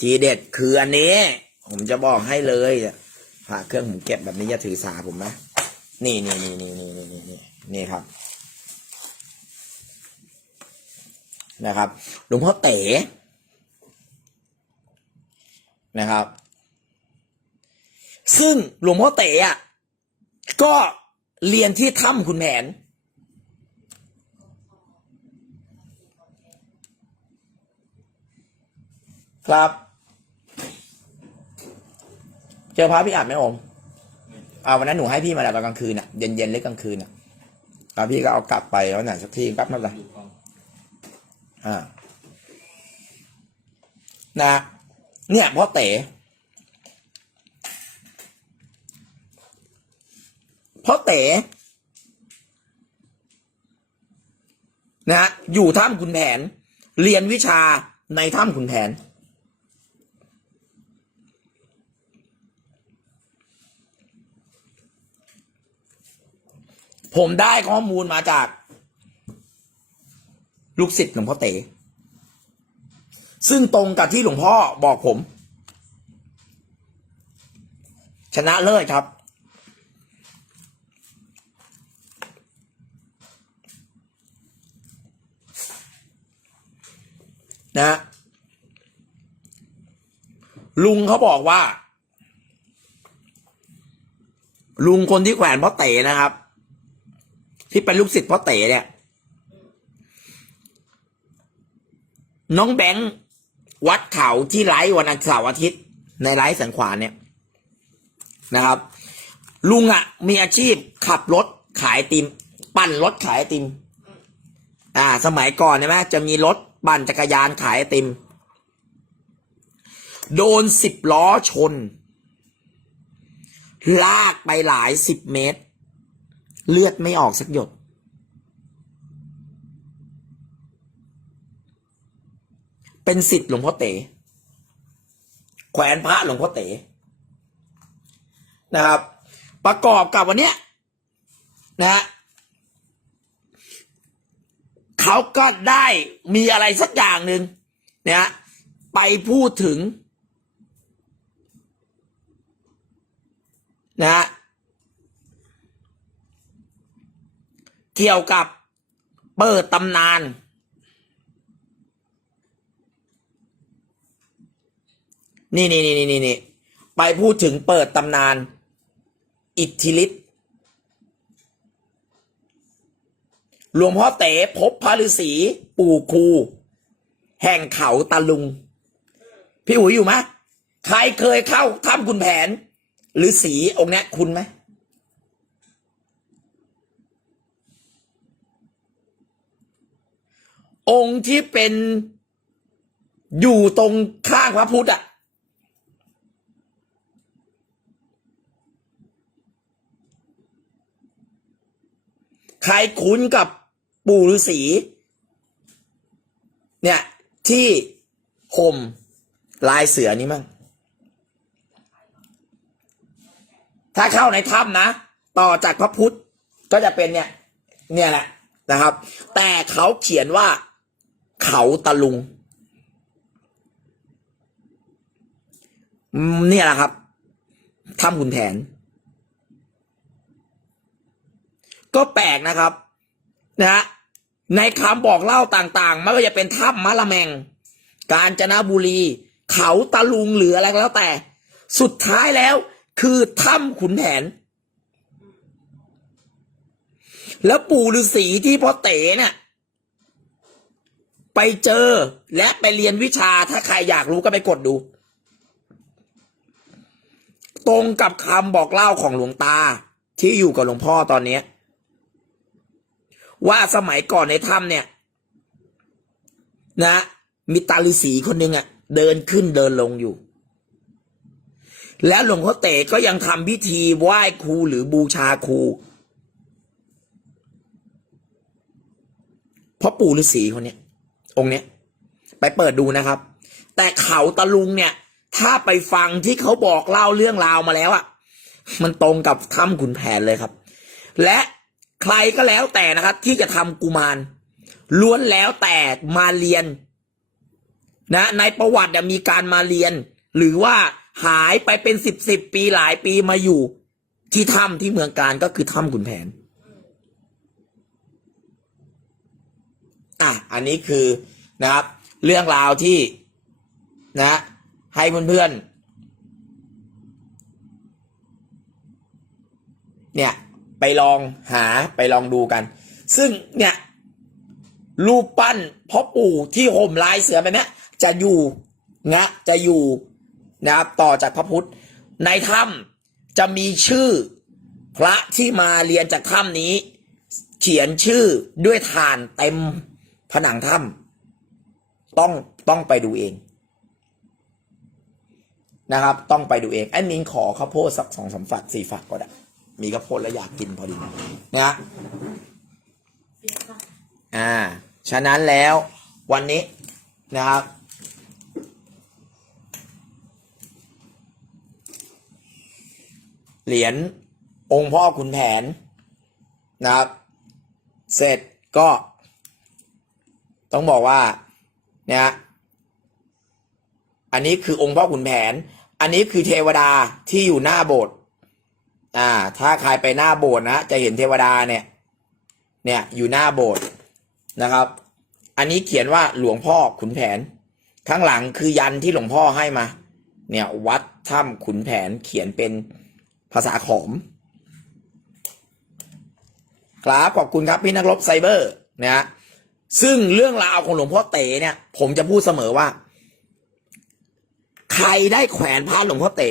ทีเด็ดคืออันนี้ ผมจะบอกให้เลยพระเครื่องผมเก็บแบบนี้อย่าถือสาผมนะนี่นี่นี่นี่นี่นี่นี่นี่นี่ครับ นะครับหลวงพ่อเต๋นะครับ ซึ่งหลวงพ่อเต๋อะก็เรียนที่ถ้ำคุณแผนครับ เจอพระพี่อาจไหมอมอ่าวันนั้นหนูให้พี่มาแล้วตอนกลางคืนอะเย็นเย็นๆเล็กกลางคืนอะแล้วพี่ก็เอากลับไปแล้วไหนสักทีแป๊บนึงละอ่า นะ เนี่ยพ่อเต๋พ่อเต๋นะอยู่ถ้ำขุนแผน เรียนวิชาในถ้ำขุนแผน ผมได้ข้อมูลมาจาก ลูกศิษย์หลวงพ่อเต๋ซึ่งตรงกับที่หลวงพ่อบอกผม ชนะเลิศครับ นะ ลุงเขาบอกว่า ลุงคนที่แขวนพ่อเต๋นะครับ ที่เป็นลูกศิษย์พ่อเต๋เนี่ย น้องแบงค์วัดเขาที่ไลฟ์วันเสาร์อาทิตย์ ในไลฟ์สันขวานเนี่ยนะครับ ลุงอะ่ะ มีอาชีพขับรถขายติม ปั่นรถขายติม อ่า สมัยก่อนใช่ไหมจะมีรถปั่นจักรยานขายติม โดนสิบล้อชน ลากไปหลายสิบเมตร เลือดไม่ออกสักหยด เป็นสิทธิ์หลวงพ่อเต๋แขวนพระหลวงพ่อเต๋นะครับ ประกอบกับวันเนี้ยนะฮะเขาก็ได้มีอะไรสักอย่างหนึ่งนะไปพูดถึง นะฮะ เกี่ยวกับเปิดตำนาน นี่นี่นี่นี่นี่ไปพูดถึงเปิดตำนาน อิทธิฤทธิ์หลวงพ่อเต๋พบพระฤาษีปู่ครู แห่งเขาตะลุง พี่อุ๋ยอยู่ไหมใครเคยเข้าถ้ำคุณแผนหรือสีองค์นี้คุณไหม องค์ที่เป็นอยู่ตรงข้างพระพุทธอะใครคุ้นกับปู่ฤาษีเนี่ยที่ห่มลายเสือนี้มั่งถ้าเข้าในถ้ำนะ ต่อจากพระพุทธก็จะเป็นเนี่ย เนี่ยแหละนะครับ แต่เขาเขียนว่า เขาตะลุง เนี่ยแหละครับถ้ำขุนแผน ก็แปลกนะครับ นะฮะในคำบอกเล่าต่างๆ ไม่ว่าจะเป็นถ้ำมะละแมง กาญจนบุรี เขาตะลุงหรืออะไรก็แล้วแต่ สุดท้ายแล้ว คือถ้ำขุนแผน แล้วปู่ฤาษีที่พ่อเต๋เนี่ย ไปเจอและไปเรียนวิชาถ้าใครอยากรู้ก็ไปกดดู ตรงกับคำบอกเล่าของหลวงตาที่อยู่กับหลวงพ่อตอนนี้ว่าสมัยก่อนในถ้ำเนี่ย นะ มีตาลิสีคนหนึ่งอะ่ะ เดินขึ้นเดินลงอยู่ แล้วหลวงพ่อเต๋ก็ยังทำพิธีไหว้ครูหรือบูชาครูเพราะปู่ฤาษีคนเนี้ย องค์เนี้ยไปเปิดดูนะครับ แต่เขาตะลุงเนี่ย ถ้าไปฟังที่เขาบอกเล่าเรื่องราวมาแล้วอะ่ะ มันตรงกับถ้ำขุนแผนเลยครับ และใครก็แล้วแต่นะครับ ที่จะทำกุมารล้วนแล้วแต่มาเรียน นะ ในประวัติมีการมาเรียน หรือว่าหายไปเป็นสิบสิบปีหลายปีมาอยู่ ที่ถ้ำที่เมืองการก็คือถ้ำขุนแผน อะอันนี้คือนะครับ เรื่องราวที่นะ ให้เพื่อนๆเนี่ยไปลองหาไปลองดูกัน ซึ่งเนี่ยรูปปั้นพ่อปู่ที่ห่มลายเสือแบบนี้จะอยู่นะจะอยู่นะครับต่อจากพระพุทธ ในถ้ำจะมีชื่อพระที่มาเรียนจากถ้ำนี้ เขียนชื่อด้วยฐานเต็ม ผนังถ้ำต้องต้องไปดูเองนะครับ ต้องไปดูเองแอดมินขอข้าวโพดสักสองสามฝักสี่ฝักก็ได้ มีข้าวโพดแล้วอยากกินพอดีนะอ่า ฉะนั้นแล้ววันนี้นะครับ เหรียญองค์พ่อขุนแผนนะครับ เสร็จก็ ต้องบอกว่าเนี่ยอันนี้คือองค์พ่อขุนแผน อันนี้คือเทวดาที่อยู่หน้าโบสถ์อ่า ถ้าใครไปหน้าโบสถ์นะจะเห็นเทวดาเนี่ย เนี่ยอยู่หน้าโบสถ์นะครับ อันนี้เขียนว่าหลวงพ่อขุนแผน ข้างหลังคือยันที่หลวงพ่อให้มา เนี่ยวัดถ้ำขุนแผนเขียนเป็นภาษาขอมครับขอบคุณครับพี่นักรบไซเบอร์นะฮะ ซึ่งเรื่องราวของหลวงพ่อเต๋เนี่ย ผมจะพูดเสมอว่า ใครได้แขวนพระหลวงพ่อเต๋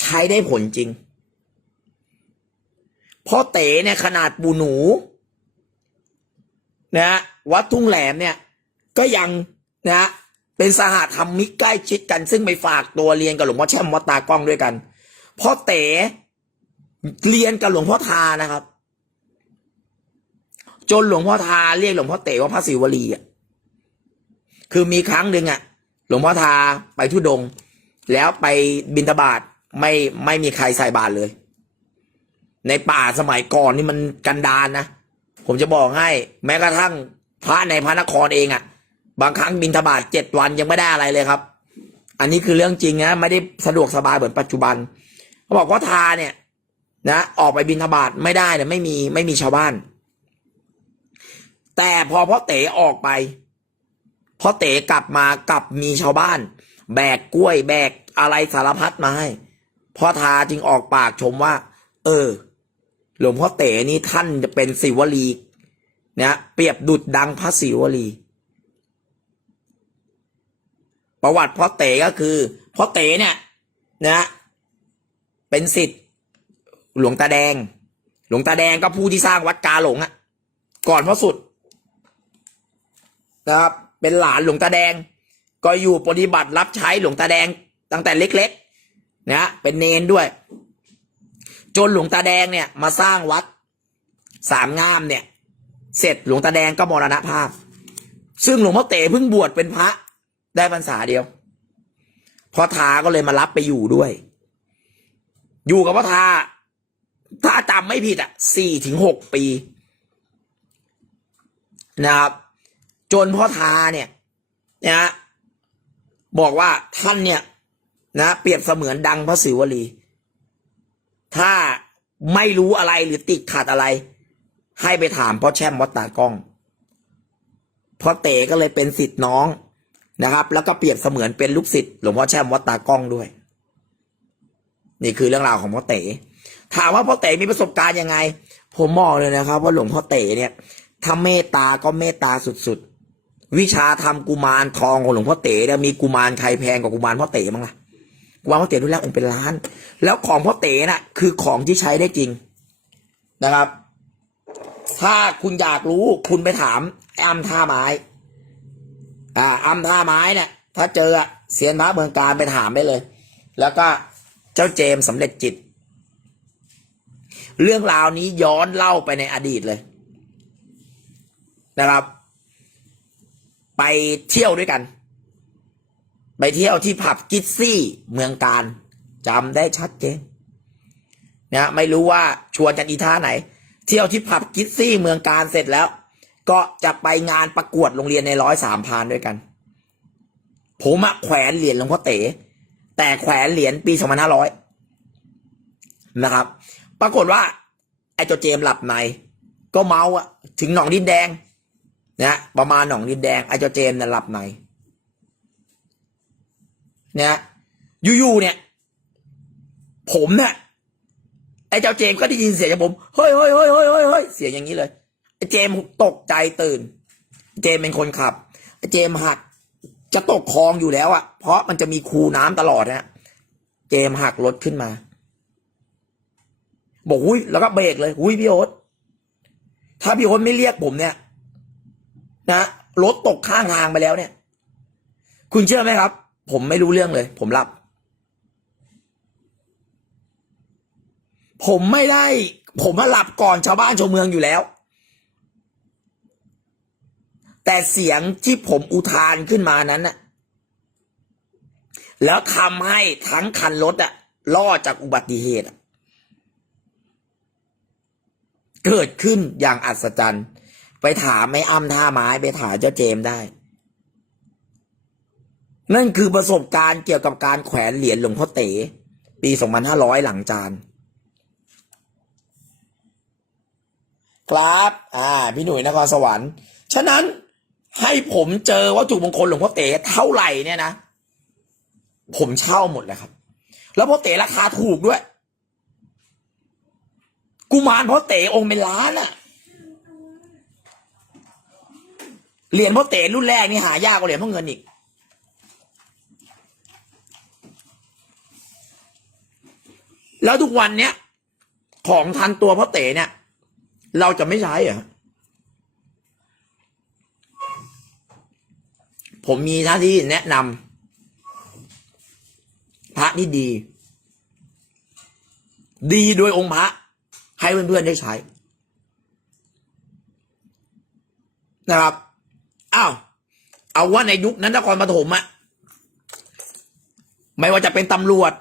ใช้ได้ผลจริง พ่อเต๋เนี่ยขนาดปูหนูนะวัดทุ่งแหลมเนี่ย ก็ยังนะฮะเป็นสหธรรมิกใกล้ชิดกัน ซึ่งไปฝากตัวเรียนกับหลวงพ่อแช่มวัดตากล้องด้วยกันพ่อเต๋ เรียนกับหลวงพ่อทานะครับ จนหลวงพ่อทาเรียกหลวงพ่อเต๋ว่าพระศิวลีอะคือมีครั้งหนึ่งอะ หลวงพ่อทาไปทุดง แล้วไปบินทบาทไม่ไม่มีใครใส่บาตรเลย ในป่าสมัยก่อนนี่มันกันดานนะผมจะบอกให้ แม้กระทั่งพระในพระนครเองอะ บางครั้งบินทบาทเจ็ดวันยังไม่ได้อะไรเลยครับ อันนี้คือเรื่องจริงนะไม่ได้สะดวกสบายเหมือนปัจจุบันเขาบอกว่าทาเนี่ย นะ ออกไปบินทบาทไม่ได้เนี่ยไม่มีไม่มีชาวบ้าน แต่พอพ่อเต๋ออกไปพ่อเต๋กลับมากลับมีชาวบ้าน แบกกล้วย แบกอะไรสารพัดมาให้พ่อทาจึงออกปากชมว่า เออ หลวงพ่อเต๋นี่ท่านจะเป็นศิวลีนะเปรียบดุดดังพระศิวลี ประวัติพ่อเต๋ก็คือพ่อเต๋เนี่ย นะ เป็นสิทธิ์ หลวงตาแดง หลวงตาแดงก็ผู้ที่สร้างวัดกาหลงอะก่อนพ่อสุดนะครับ เป็นหลานหลวงตาแดง ก็อยู่ปฏิบัติรับใช้หลวงตาแดงตั้งแต่เล็กๆนะเป็นเนนด้วย จนหลวงตาแดงเนี่ยมาสร้างวัดสามงามเนี่ย เสร็จหลวงตาแดงก็มรณภาพ ซึ่งหลวงพ่อเต๋เพิ่งบวชเป็นพระได้พรรษาเดียวพ่อทาก็เลยมารับไปอยู่ด้วย อยู่กับพ่อทา ถ้าจำไม่ผิดอะสี่ถึงหกปีนะครับจนพ่อทาเนี่ยนะบอกว่าท่านเนี่ยนะเปรียบเสมือนดังพระศิวลี ถ้าไม่รู้อะไรหรือติดขัดอะไร ให้ไปถามพ่อแช่มวัดตากล้องพ่อเต๋ก็เลยเป็นสิทธิ์น้องนะครับ แล้วก็เปรียบเสมือนเป็นลูกศิษย์หลวงพ่อแช่มวัดตากล้องด้วย นี่คือเรื่องราวของพ่อเต๋ ถามว่าพ่อเต๋มีประสบการณ์ยังไง ผมบอกเลยนะครับ ว่าหลวงพ่อเต๋เนี่ยถ้าเมตตาก็เมตตาสุดๆ วิชาทำกุมารทองของหลวงพ่อเต๋เนี่ยมีกุมารใครแพงกว่ากุมารพ่อเต๋มั้งล่ะกุมารพ่อเต๋รุ่นแรกองค์เป็นล้าน แล้วของพ่อเต๋น่ะ คือของที่ใช้ได้จริงนะครับ ถ้าคุณอยากรู้คุณไปถามอ้ำท่าไม้ อ่าอ้ำท่าไม้เนี่ย ถ้าเจอเซียนพระเมืองการไปถามได้เลย แล้วก็เจ้าเจมส์สำเร็จจิต เรื่องราวนี้ย้อนเล่าไปในอดีตเลยนะครับ ไปเที่ยวด้วยกัน ไปเที่ยวที่ผับกิซซี่เมืองการจำได้ชัดเจนนะไม่รู้ว่าชวนกันอีท่าไหน เที่ยวที่ผับกิซซี่เมืองการเสร็จแล้ว ก็จะไปงานประกวดโรงเรียนในร้อยสามพานด้วยกัน ผมอะแขวนเหรียญหลวงพ่อเต๋แต่แขวนเหรียญปีสองพันห้าร้อยนะครับ ปรากฏว่า ไอ้เจ้าเจมหลับใน ก็เมาอะถึงหนองดินแดงนะประมาณหนองดินแดงไอ้เจ้าเจมส์น่ะหลับในเนี่ยอยู่ๆเนี่ย ผมเนี่ยไอ้เจ้าเจมก็ได้ยินเสียงจากผมเฮ้ยเฮ้ยเฮ้ยเฮ้ยเฮ้ยเฮ้ยเสียงอย่างนี้เลยไอ้เจมตกใจตื่น เจมเป็นคนขับไอ้เจมหักจะตกคลองอยู่แล้วอะเพราะมันจะมีคูน้ำตลอดนะเจมหักรถขึ้นมา บอกอุ้ยแล้วก็เบรกเลยอุ้ยพี่โอ๊ตถ้าพี่โอ๊ตไม่เรียกผมเนี่ย นะรถตกข้างทางไปแล้วเนี่ย คุณเชื่อไหมครับ ผมไม่รู้เรื่องเลย ผมหลับ ผมไม่ได้ ผมมาหลับก่อนชาวบ้านชาวเมืองอยู่แล้ว แต่เสียงที่ผมอุทานขึ้นมานั้นน่ะแล้วทำให้ทั้งคันรถอะรอดจากอุบัติเหตุอะ เกิดขึ้นอย่างอัศจรรย์ ไปถามไม่อ้ำท่าไม้ไปถามเจ้าเจมได้ นั่นคือประสบการณ์เกี่ยวกับการแขวนเหรียญหลวงพ่อเต๋ปีสองพันห้าร้อยหลังจานครับ อ่า พี่หนุ่ยนครสวรรค์ ฉะนั้นให้ผมเจอวัตถุมงคลหลวงพ่อเต๋เท่าไหร่เนี่ยนะ ผมเช่าหมดเลยครับ แล้วพ่อเต๋ราคาถูกด้วย กุมารพ่อเต๋องค์เป็นล้านอะเหรียญพ่อเต๋รุ่นแรกนี่หายากกว่าเหรียญพ่อเงินอีก แล้วทุกวันเนี้ยของทันตัวพ่อเต๋เนี่ย เราจะไม่ใช้เหรอผมมีหน้าที่แนะนำพระนี่ดี ดีโดยองค์พระ ให้เพื่อนๆได้ใช้นะครับอ้าวเอาว่าในยุคนั้นนครปฐมอะไม่ว่าจะเป็นตำรวจ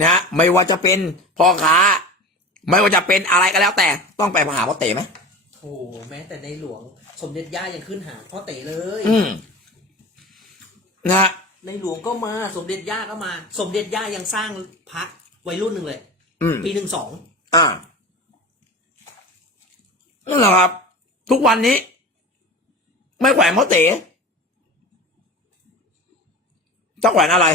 นะฮะไม่ว่าจะเป็นพ่อค้า ไม่ว่าจะเป็นอะไรก็แล้วแต่ต้องไปหาพ่อเต๋ไหมโอ้แม้แต่ในหลวงสมเด็จย่ายังขึ้นหาพ่อเต๋เลย อืมนะฮะในหลวงก็มา สมเด็จย่าก็มา สมเด็จย่ายังสร้างพระวัยรุ่นหนึ่งเลยอืมปีหนึ่งสอง อ่านั่นแหละครับ ทุกวันนี้ ไม่แขวนพ่อเต๋จะแขวนอะไร